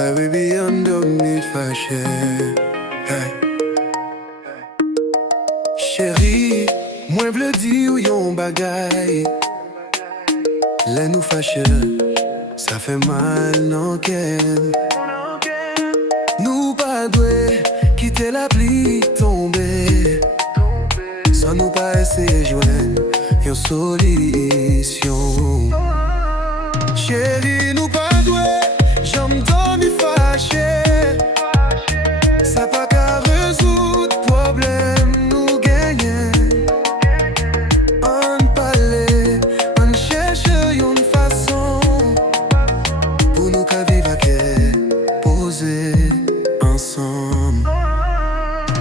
Hey baby, on dormi fâché. Hey. Chérie, moi v'le di ou yon bagay. Les nous fâché, ça fait mal non qu'elle. Nous pas doué, quitter la pluie tomber. Sans nous pas essayer joindre yon solution. Chérie, nous pas doué, j'aime dormi fâché. Ça pas qu'à résoudre problème nous gagner. On parle, on cherche une façon pour nous qu'à vivre poser ensemble.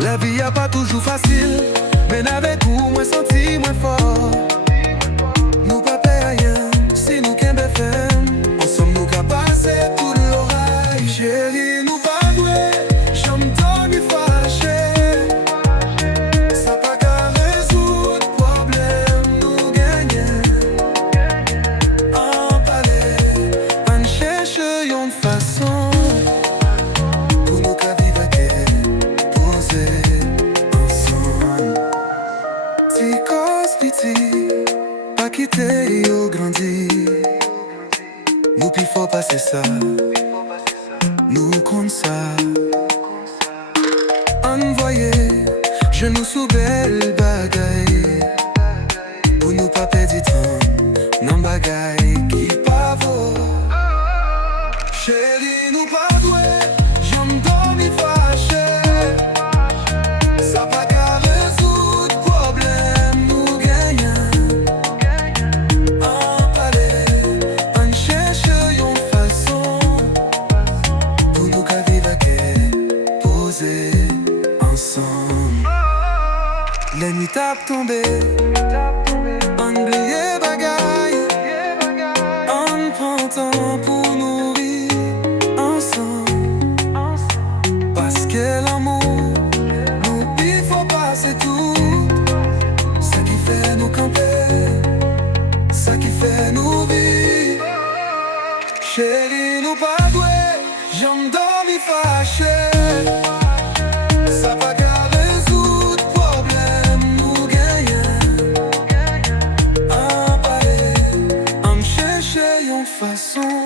La vie a pas toujours facile, mais avec vous, moi senti moins fort. Nous pas perdre rien si nous qu'aime faire. Ensemble nous qu'à passer tout l'oreille. Chérie, nous pas doué, j'aime dormi fâché. Ça pas qu'à résoudre problème nous gagner. En parler, on cherche une façon pour nous qu'à vivre poser ensemble. Si cause pitié, pas quitter ou grandir. Nous puis faut passer ça, nous compte ça. Envoyer, je nous sous belle bagaille. Pour nous pas perdre du temps, non bagaille qui pas vaut. Chérie, nous pas doué, j'aime dormi fâché. Ça pas qu'à résoudre problème nous gagnant. En parler, on cherche une façon pour nous qu'à vivre poser ensemble. Les nuits tapent tombé, on oublie bagaille. On prend temps pour nourrir ensemble. Parce que l'amour, nous il faut passer tout. Ça qui fait nous camper, ça qui fait nous vivre. Chérie, nous pas doué, j'aime dormi fâché. Ça pas qu'à résoudre problème nous gagnant. En parler, on cherche une façon